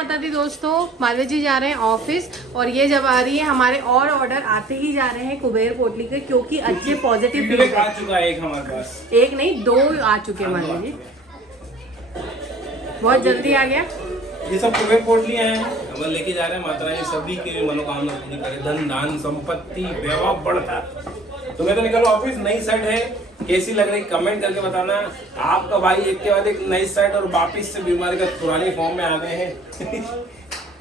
माता दी दोस्तों, मालवी जी जा रहे हैं ऑफिस और ये जब आ रही है हमारे और ऑर्डर आते ही जा रहे हैं कुबेर पोटली के, क्योंकि अच्छे पॉजिटिव फीडबैक आ चुका है एक हमारे पास, एक नहीं दो आ चुके हैं मालवी जी, बहुत जल्दी आ गया। ये सब कुबेर पोटली हैं, हम लेके जा रहे हैं। माता रानी सभी की मनोकामना पूरी करे, धन धान संपत्ति वैभव बढ़ता। तो मैं तो निकल ऑफिस। नई शर्ट है, कैसी लग रही कमेंट करके बताना। आपका भाई एक के बाद एक नई शर्ट और वापिस से बीमारी का पुरानी फॉर्म में आ गए हैं।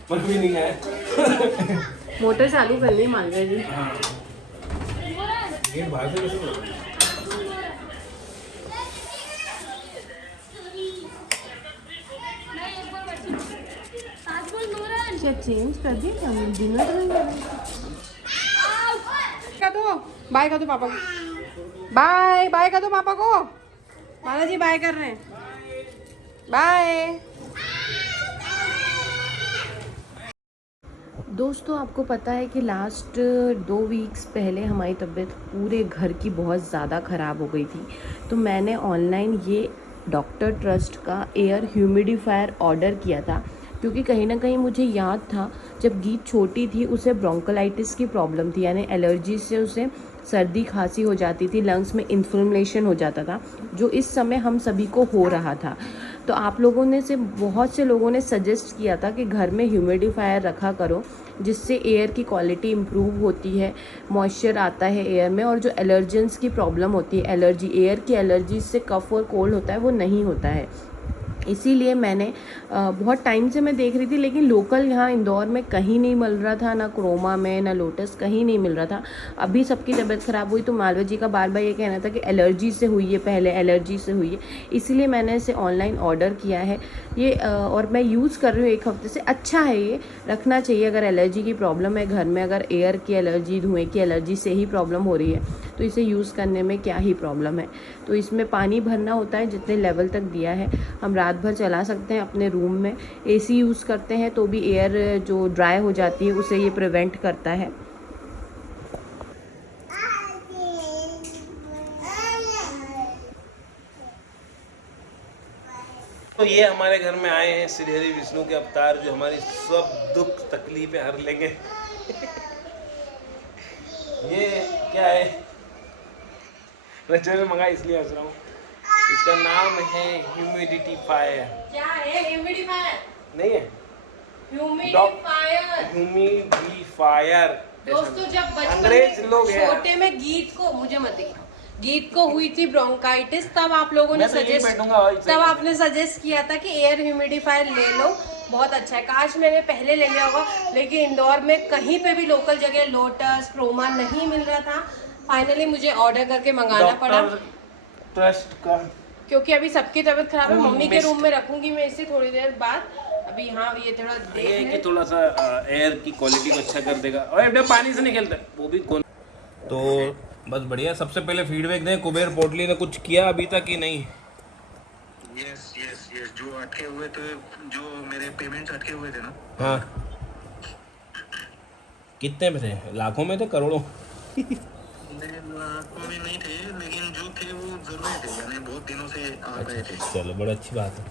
पर भी नहीं है। मोटर चालू कर ली मालवी जी। हाँ। गेट बाहर से कैसे बोल? क्या चेंज कर दी क्या? डिनर का दो, बाय का दो पापा को, बाय बाय का दो पापा को। माला जी बाय कर रहे हैं, बाय। दोस्तों आपको पता है कि लास्ट 2 वीक्स पहले हमारी तबीयत पूरे घर की बहुत ज़्यादा ख़राब हो गई थी। तो मैंने ऑनलाइन ये डॉक्टर ट्रस्ट का एयर ह्यूमिडिफायर ऑर्डर किया था, क्योंकि कहीं ना कहीं मुझे याद था जब गीत छोटी थी उसे ब्रोंकोलाइटिस की प्रॉब्लम थी, यानी एलर्जी से उसे सर्दी खांसी हो जाती थी, लंग्स में इन्फ्लेमेशन हो जाता था, जो इस समय हम सभी को हो रहा था। तो आप लोगों ने से बहुत से लोगों ने सजेस्ट किया था कि घर में ह्यूमिडिफायर रखा करो, जिससे एयर की क्वालिटी इम्प्रूव होती है, मॉइस्चर आता है एयर में, और जो एलर्जेंस की प्रॉब्लम होती है, एलर्जी एयर की एलर्जी से कफ और कोल्ड होता है वो नहीं होता है। इसीलिए मैंने बहुत टाइम से मैं देख रही थी, लेकिन लोकल यहाँ इंदौर में कहीं नहीं मिल रहा था, ना क्रोमा में ना लोटस, कहीं नहीं मिल रहा था। अभी सबकी तबीयत ख़राब हुई तो मालवा जी का बार बार ये कहना था कि एलर्जी से हुई है, पहले एलर्जी से हुई है, इसीलिए मैंने इसे ऑनलाइन ऑर्डर किया है ये। और मैं यूज़ कर रही हूँ 1 हफ्ते से। अच्छा है, ये रखना चाहिए। अगर एलर्जी की प्रॉब्लम है घर में, अगर एयर की एलर्जी, धुएँ की एलर्जी से ही प्रॉब्लम हो रही है, तो इसे यूज़ करने में क्या ही प्रॉब्लम है। तो इसमें पानी भरना होता है जितने लेवल तक दिया है, हम रात भर चला सकते हैं अपने रूम में। एसी यूज़ करते हैं तो भी एयर जो ड्राई हो जाती है उसे ये प्रिवेंट करता है। तो ये हमारे घर में आए हैं श्रीहरि विष्णु के अवतार, जो हमारी सब दुख तकलीफें हर लेंगे। ये क्या है? रचना में मंगा इसलिए हंस रहा हूँ। इसका नाम है ह्यूमिडिफायर। क्या है ह्यूमिडिफायर? नहीं है ह्यूमिडिफायर। ह्यूमिडिफायर। दोस्तों जब बचपन अंग्रेज में लोग हैं। छोटे में गीत को, मुझे मत दिखाओ, गीत को हुई थी ब्रोंकाइटिस, तब आप लोगों ने तब आपने सजेस्ट किया था कि एयर ह्यूमिडिफायर ले लो, बहुत अच्छा है। काश मैंने पहले ले लिया होगा, लेकिन इंदौर में कहीं पे भी लोकल जगह लोटस क्रोमा नहीं मिल रहा था। फाइनली मुझे ऑर्डर करके मंगाना पड़ा ट्रस्ट का, क्योंकि अभी सबकी तबीयत खराब है। मम्मी के रूम में रखूंगी मैं इसे थोड़ी देर बाद। अभी हाँ ये थोड़ा देख कि थोड़ा सा एयर की क्वालिटी को अच्छा कर देगा। और एकदम पानी से निकलता है वो भी कौन। तो बस बढ़िया। सबसे पहले फीडबैक दें, कुबेर पोटली ने कुछ किया अभी तक कि नहीं? यस यस यस, जो अटके हुए थे, जो मेरे पेमेंट्स अटके हुए थे ना। हाँ। कितने में थे? लाखों में थे, करोड़ों? लाखों में नहीं थे, लेकिन जो थे वो जरूरी थे, यानी बहुत दिनों से आ रहे थे। चलो बड़ा अच्छी बात है।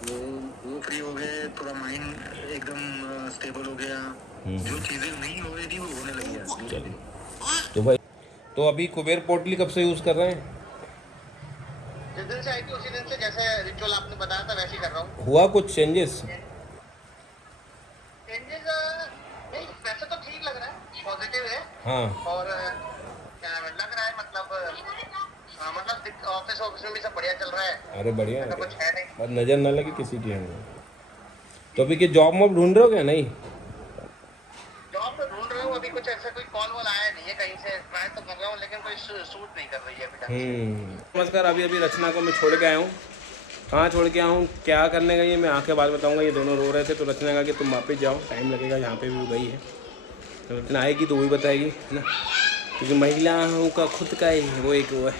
वो फ्री हो गए, थोड़ा माइंड एकदम स्टेबल हो गया। जो चीजें नहीं हो रही थी वो होने लगी। चलो तो भाई, तो अभी कुबेर पोटली कब से यूज कर रहे हैं? जिस दिन से आई थी उसी दिन से, जैसे रिचुअल आपने बताया था वैसे ही कर रहा हूँ। हुआ कुछ चेंजेस? नहीं, वैसे तो ठीक लग रहा है, पॉजिटिव है। हाँ। और लग रहा है मतलब ऑफिस में भी सब बढ़िया चल रहा है। अरे बढ़िया है, कुछ है नहीं, बस नजर ना लगे किसी की हमें। तो अभी के जॉब में ढूंढ रहे हो क्या? नहीं जॉब तो ढूंढ रहे हो, अभी कुछ ऐसा कोई कॉल वॉल आया नहीं है कहीं से। ट्राई तो कर रहा हूँ, लेकिन कोई सूट नहीं कर रही है अभी तक। नमस्कार। अभी रचना को मैं छोड़ के आया हूँ। कहाँ छोड़ के आया हूँ, क्या करने गई है, मैं आके बाद बताऊँगा। ये दोनों रो रहे थे तो रचना कहा कि तुम वापस जाओ, टाइम लगेगा, यहाँ पे भी गई है। तो रचना आएगी तो वही बताएगी, है ना, क्योंकि महिलाओं का खुद का ही वो एक वो है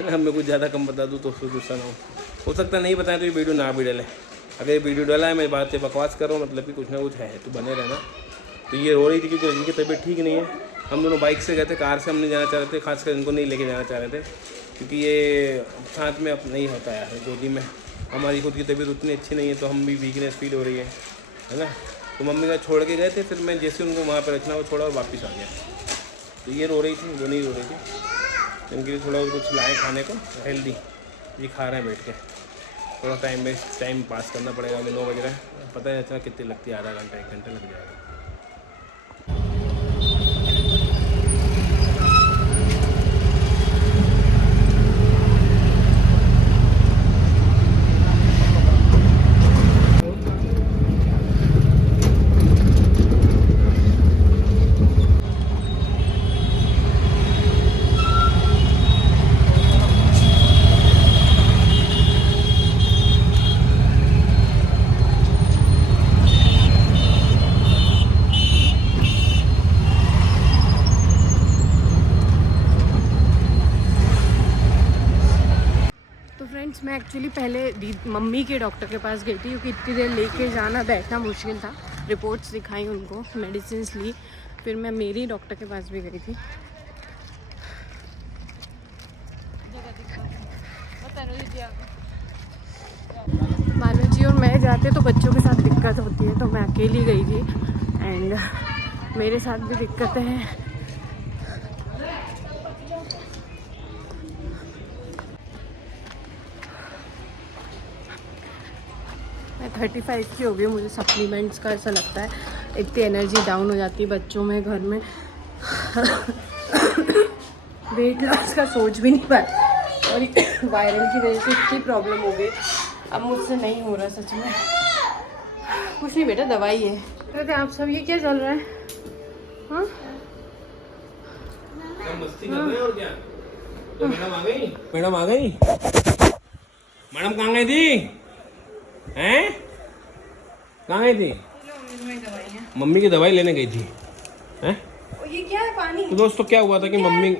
ना। मैं कुछ ज़्यादा कम बता दूँ तो उसको गुस्सा ना हो सकता नहीं बताया तो ये वीडियो ना भी डले। अगर ये वीडियो डाला है मैं बातें बकवास कर रहा हूँ, मतलब कि कुछ ना कुछ है, तो बने रहना। तो ये रो रही थी क्योंकि इनकी तबीयत ठीक नहीं है। हम दोनों बाइक से गए थे, कार से हम नहीं जाना चाह रहे थे, खासकर इनको नहीं लेके जाना चाह रहे थे, क्योंकि ये साथ में अब नहीं होता है। गोदी में हमारी खुद की तबीयत उतनी अच्छी नहीं है, तो हम भी वीकनेस फील हो रही है। है ना। तो मम्मी का छोड़ के गए थे, फिर मैं जैसे उनको वहाँ पर रचना को छोड़ा और वापस आ गया। तो ये रो रही थी, वो नहीं रो रही थी। इनके लिए थोड़ा कुछ लाए खाने को हेल्दी, ये खा रहे हैं बैठ के। थोड़ा टाइम पास करना पड़ेगा। अभी 9 बज रहा है, पता है रचना कितनी लगती है, आधा घंटा 1 घंटा लग जाएगा। मैं एक्चुअली पहले मम्मी के डॉक्टर के पास गई थी, क्योंकि इतनी देर लेके जाना बैठना मुश्किल था। रिपोर्ट्स दिखाई उनको, मेडिसिन ली, फिर मैं मेरी डॉक्टर के पास भी गई थी। मानो जी और मैं जाते तो बच्चों के साथ दिक्कत होती है, तो मैं अकेली गई थी एंड मेरे साथ भी दिक्कतें हैं। मैं 35 की हो गई, मुझे सप्लीमेंट्स का ऐसा लगता है, इतनी एनर्जी डाउन हो जाती है बच्चों में, घर में। वेट लॉस का सोच भी नहीं पाया और वायरल की वजह से इतनी प्रॉब्लम हो गई, अब मुझसे नहीं हो रहा सच में। कुछ नहीं बेटा, दवाई है। कहते आप सब ये क्या चल रहा है? हाँ मस्ती कर रहे हैं और क्या? तो मैडम आ गई, मैडम आ गई। मैडम कहाँ गई थी? हैं? कहाँ गई थी? मम्मी की दवाई लेने गई थी। हैं? ये क्या है? पानी? तो दोस्तों क्या हुआ था कि मम्मी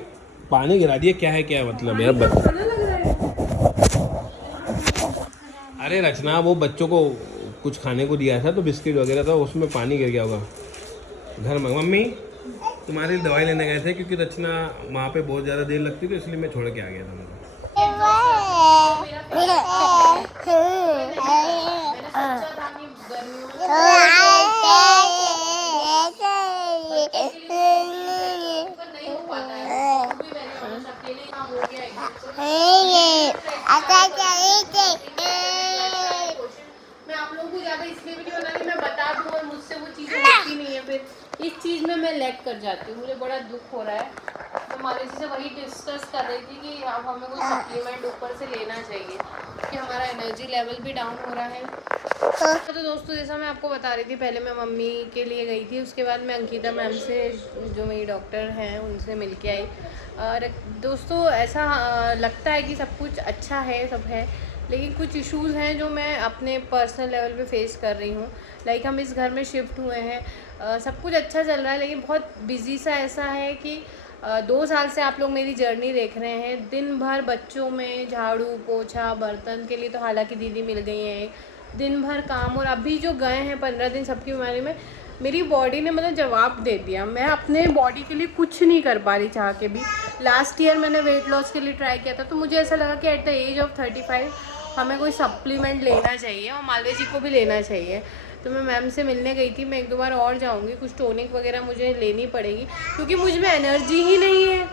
पानी गिरा दिया। क्या है, क्या है मतलब यार? अरे रचना, वो बच्चों को कुछ खाने को दिया था तो बिस्किट वगैरह था, उसमें पानी गिर गया होगा घर में। मम्मी तुम्हारी दवाई लेने गए थे, क्योंकि रचना वहाँ पे बहुत ज़्यादा देर लगती थी, इसलिए मैं छोड़ के आ गया था। मैं आप लोगों को ज़्यादा इसलिए भी नहीं बना रही, मैं बता दूँ और मुझसे वो चीज़ें होती नहीं है, फिर इस चीज़ में मैं लैग कर जाती हूँ, मुझे बड़ा दुख हो रहा है। तो मालवी से वही डिस्कस कर रही थी कि अब हमें कोई सप्लीमेंट ऊपर से लेना चाहिए, क्योंकि हमारा एनर्जी लेवल भी डाउन हो रहा है। तो दोस्तों जैसा मैं आपको बता रही थी, पहले मैं मम्मी के लिए गई थी, उसके बाद मैं अंकिता मैम से, जो मेरी डॉक्टर हैं, उनसे मिल के आई। और दोस्तों ऐसा लगता है कि सब कुछ अच्छा है, सब है, लेकिन कुछ इश्यूज़ हैं जो मैं अपने पर्सनल लेवल पे फेस कर रही हूँ। लाइक हम इस घर में शिफ्ट हुए हैं, सब कुछ अच्छा चल रहा है, लेकिन बहुत बिजी सा ऐसा है कि 2 साल से आप लोग मेरी जर्नी देख रहे हैं। दिन भर बच्चों में झाड़ू पोछा बर्तन के लिए तो हालांकि दीदी मिल गई हैं, दिन भर काम। और अभी जो गए हैं 15 दिन सबकी बीमारी में, मेरी बॉडी ने मतलब जवाब दे दिया। मैं अपने बॉडी के लिए कुछ नहीं कर पा रही चाह के भी। लास्ट ईयर मैंने वेट लॉस के लिए ट्राई किया था, तो मुझे ऐसा लगा कि एट द एज ऑफ 35 हमें कोई सप्लीमेंट लेना चाहिए, और मालवी जी को भी लेना चाहिए। तो मैं मैम से मिलने गई थी, मैं 1-2 बार और जाऊंगी, कुछ टॉनिक वगैरह मुझे लेनी पड़ेगी, क्योंकि मुझ में एनर्जी ही नहीं है।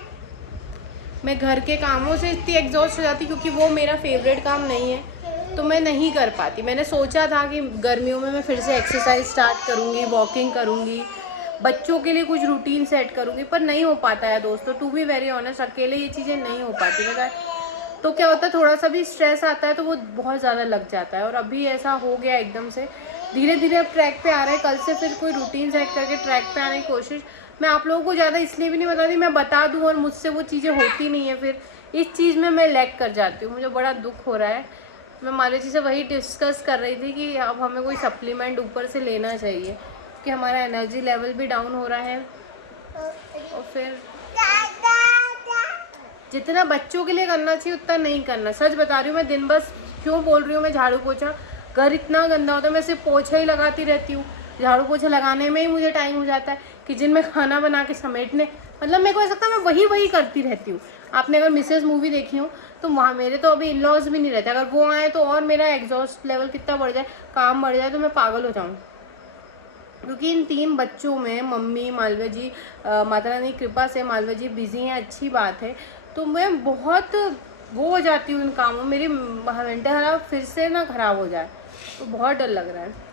मैं घर के कामों से इतनी एग्जॉस्ट हो जाती, क्योंकि वो मेरा फेवरेट काम नहीं है, तो मैं नहीं कर पाती। मैंने सोचा था कि गर्मियों में मैं फिर से एक्सरसाइज स्टार्ट करूँगी, वॉकिंग करूँगी, बच्चों के लिए कुछ रूटीन सेट करूँगी, पर नहीं हो पाता है दोस्तों। टू बी वेरी ऑनेस्ट, अकेले ये चीज़ें नहीं हो पाती। मैं तो क्या होता है, थोड़ा सा भी स्ट्रेस आता है तो वो बहुत ज़्यादा लग जाता है, और अभी ऐसा हो गया एकदम से। धीरे धीरे अब ट्रैक पे आ रहा है, कल से फिर कोई रूटीन सेट करके ट्रैक पे आने की कोशिश। मैं आप लोगों को ज़्यादा इसलिए भी नहीं बता रही, मैं बता दूँ और मुझसे वो चीज़ें होती नहीं है, फिर इस चीज़ में मैं लैग कर जाती हूँ, मुझे बड़ा दुख हो रहा है। मैं मालवी जी से वही डिस्कस कर रही थी कि अब हमें कोई सप्लीमेंट ऊपर से लेना चाहिए, कि हमारा एनर्जी लेवल भी डाउन हो रहा है। और फिर जितना बच्चों के लिए करना चाहिए उतना नहीं करना। सच बता रही हूँ, मैं दिन बस क्यों बोल रही हूँ, मैं झाड़ू पोछा, घर इतना गंदा होता है, मैं सिर्फ पोछा ही लगाती रहती हूँ। झाड़ू पोछा लगाने में ही मुझे टाइम हो जाता है, किचन में खाना बना के समेटने, मतलब मेरे को ऐसा लगता है मैं वही करती रहती हूँ। आपने अगर मिसेस मूवी देखी हो तो वहाँ मेरे तो अभी इन लॉज भी नहीं रहते, अगर वो आए तो और मेरा एग्जॉस्ट लेवल कितना बढ़ जाए, काम बढ़ जाए तो मैं पागल हो जाऊँ। क्योंकि इन 3 बच्चों में मम्मी, मालवा जी, माता रानी की कृपा से मालवा जी बिज़ी हैं, अच्छी बात है। तो मैं बहुत वो हो जाती हूँ इन कामों, मेरी मेंटल हेल्थ फिर से ना ख़राब हो जाए, तो बहुत डर लग रहा है।